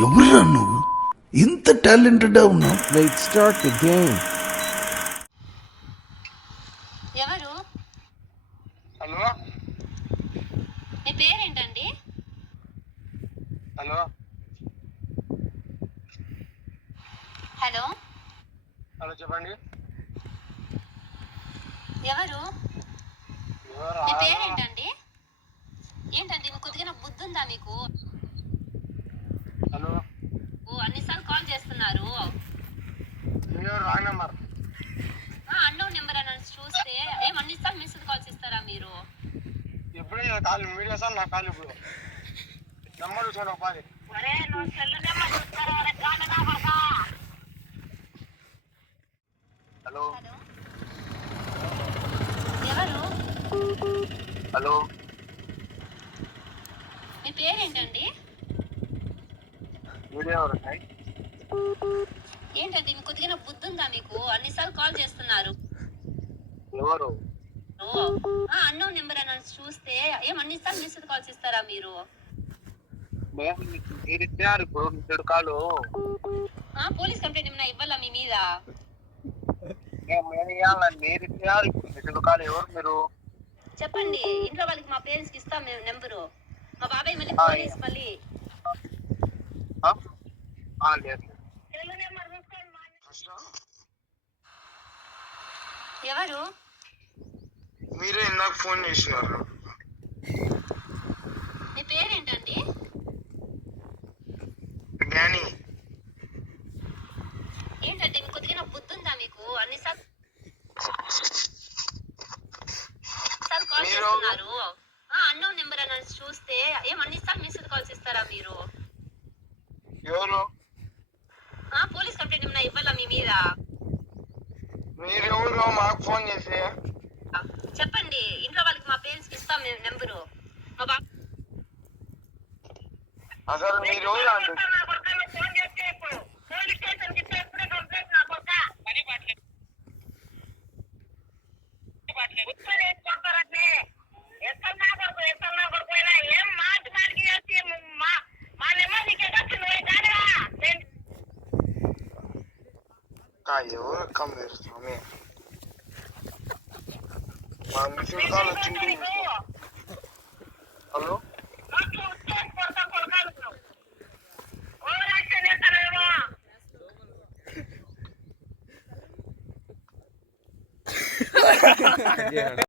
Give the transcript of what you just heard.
ఎవరురా నువ్వు? ఇంత టాలెంటెడ్గా ఉన్నావు. Let's start the game. ఎవరు? హలో మీ పేరేంటండి? హలో హలో హలో చెప్పండి. ఎవరు? ఎవరా? మీ పేరేంటండి? ఏంటండి మీకు కొద్దిగా బుద్ధి ఉందా మీకు? హలో ఓ అన్నిసార్లు కాల్ చేస్తున్నారు. మీరు రాంగ్ నెంబర్. అన్నోన్ నెంబర్ అని చూస్తే ఏం అన్నిసార్లు మిస్డ్ కాల్స్ ఇస్తారా మీరు? ఇప్పుడే కాల్ మీడియా సార్ నా కాల్ ఇప్పుడు నెంబర్ చూసాను ఉపాధి. హలో హలో ఎవరు? హలో మీ పేరేంటండి? వీడియో ఎవరు ఉన్నాయి? ఏంటండి మీకు కొద్దిగా బుద్ధి ఉందా మీకు? అన్నిసార్లు కాల్ చేస్తున్నారు. ఎవరు? అన్నోన్ నెంబర్ అని చూస్తే ఏం అన్నిసార్లు మిస్డ్ కాల్స్ ఇస్తారా మీరు? మీరు ఇచ్చారు ఇప్పుడు మీరు కాలు. పోలీస్ కంప్లైంట్ ఏమైనా ఇవ్వాలా మీ మీద? మీరు ఇచ్చారు ఇప్పుడు మీరు కాలు. ఎవరు మీరు? చెప్పండి. ఇంట్లో వాళ్ళకి మా పేరెంట్స్ కి ఇస్తాం మేము నెంబరు. మా బాబాయ్ మళ్ళీ పోలీస్ మళ్ళీ లేదు. ఎవరు? మీరే ఇందాక ఫోన్ చేసినారు. మీ పేరేంటండి? డానీ. ఏంటంటే మీకు కొద్దిగా బుద్ధి ఉందా మీకు? అన్నిసార్లు కాల్ చేస్తున్నారు. అన్నోన్ నెంబర్ అని చూస్తే ఏం అన్నిసార్లు మిస్డ్ కాల్స్ ఇస్తారా మీరు? ఎవరు? పోలీస్ కంప్లైంట్ ఏమైనా ఇవ్వాలా మీ మీద? మీరెవరు మాకు ఫోన్ చేసి? చెప్పండి. ఇంట్లో వాళ్ళకి మా పేరెంట్స్ కి ఇస్తాం మేము నెంబరు. మా బాబా అసలు మీరు ఎవరు అంటే ఎవరు కమ్మ స్వామి? మా మిషన్ కాల్ వచ్చింది. Hello Yeah.